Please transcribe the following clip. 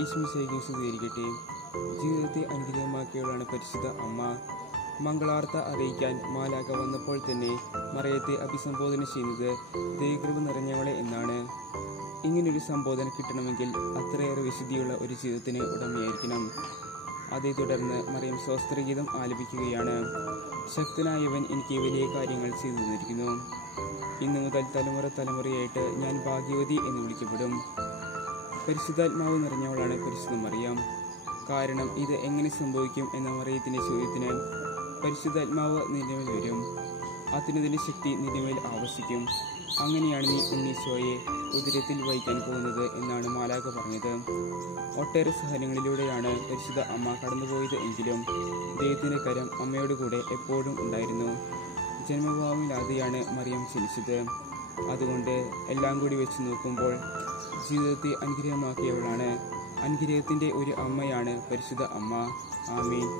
ഈശ്വമിശിഹായ്ക്ക് സ്തുതിയായിരിക്കട്ടെ. ജീവിതത്തെ അനുഗ്രഹമാക്കിയവളാണ് പരിശുദ്ധ അമ്മ. മംഗളാർത്ത അറിയിക്കാൻ മാലാഖ വന്നപ്പോൾ തന്നെ മറിയത്തെ അഭിസംബോധന ചെയ്യുന്നത് ദൈവകൃപ നിറഞ്ഞവളെ എന്നാണ്. ഇങ്ങനൊരു സംബോധന കിട്ടണമെങ്കിൽ അത്രയേറെ വിശുദ്ധിയുള്ള ഒരു ജീവിതത്തിന് ഉടമയായിരിക്കണം. അതേ തുടർന്ന് മറിയം സ്വസ്ത്രഗീതം ആലപിക്കുകയാണ്. ശക്തനായവൻ എനിക്ക് വലിയ കാര്യങ്ങൾ ചെയ്തു തന്നിരിക്കുന്നു. ഇന്നു മുതൽ തലമുറയായിട്ട് ഞാൻ ഭാഗ്യവതി എന്ന് വിളിക്കപ്പെടും. പരിശുദ്ധാത്മാവ് നിറഞ്ഞവളാണ് പരിശുദ്ധ മറിയം. കാരണം ഇത് എങ്ങനെ സംഭവിക്കും എന്ന മറിയത്തിന്റെ ചോദ്യത്തിന് പരിശുദ്ധാത്മാവ് നിന്റെ മേൽ വരും, അത്യുന്നതിന്റെ ശക്തി നിന്റെ മേൽ ആവസിക്കും, അങ്ങനെയാണ് നീ ഉണ്ണീശോയെ ഉദരത്തിൽ വഹിക്കാൻ പോകുന്നത് എന്നാണ് മാലാഖ പറഞ്ഞത്. ഒട്ടേറെ സഹനങ്ങളിലൂടെയാണ് പരിശുദ്ധ അമ്മ കടന്നുപോയത് എങ്കിലും ദൈവത്തിന്റെ കരം അമ്മയോട് കൂടെ എപ്പോഴും ഉണ്ടായിരുന്നു. ജന്മഭൂമിയിലാതെയാണ് മറിയം ജനിച്ചത്. അതുകൊണ്ട് എല്ലാം കൂടി വെച്ച് നോക്കുമ്പോൾ ജീവിതത്തെ അനുഗ്രഹമാക്കിയവളാണ്. അനുഗ്രഹത്തിന്റെ ഒരു അമ്മയാണ് പരിശുദ്ധ അമ്മ. ആമേൻ.